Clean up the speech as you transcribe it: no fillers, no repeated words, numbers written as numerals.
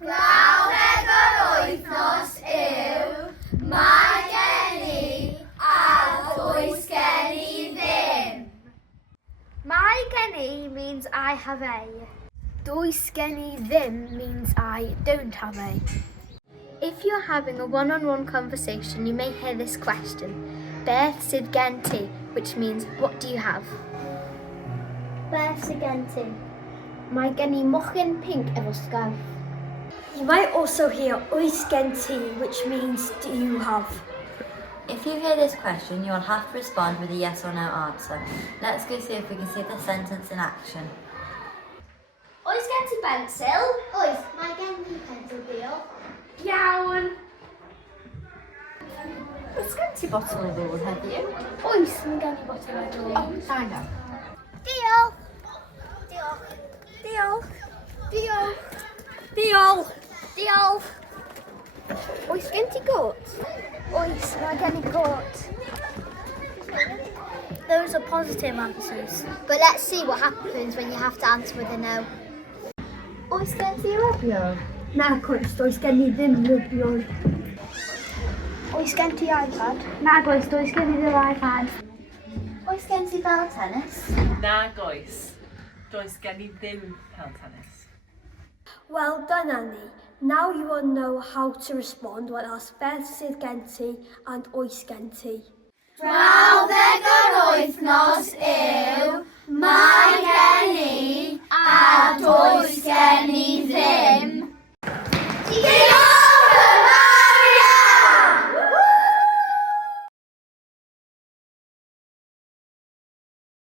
Brawddeg yr wythnos yw, mae gen i a does gen i ddim. Mae gen i means I have a. Does gen I ddim means I don't have a. If you're having a one-on-one conversation, you may hear this question. Beth sydd gen ti, which means what do you have? Beth sydd gen ti? Mae gen I mochyn pink efo scarf. You might also hear oes gen ti, which means do you have. If you hear this question, you'll have to respond with a yes or no answer. Let's go see if we can see the sentence in action. Oes gen ti bensil? Oes, mae gen i pensil diolch. Iawn. Oes gen ti botol o ddŵr heddiw? Oes, mae gen I botel o ddŵr. Da iawn. Diolch. Diolch. Diolch. Diolch. Diolch. Diolch. Oes gen ti got? Oes, mae gen I got. Those are positive answers. But let's see what happens when you have to answer with a no. Oes gen ti lyfio? Nac oes, does gen I ddim lybion. Oes gen ti iPad? Nag oes, does gen I ddim iPad. Oes gen ti fel tennis? Nag oes. Does gen i ddim pêl tennis. Well done, Annie. Now you will know how to respond when asked beth sydd gen ti and oes gen ti. Brawddeg yr wythnos yw,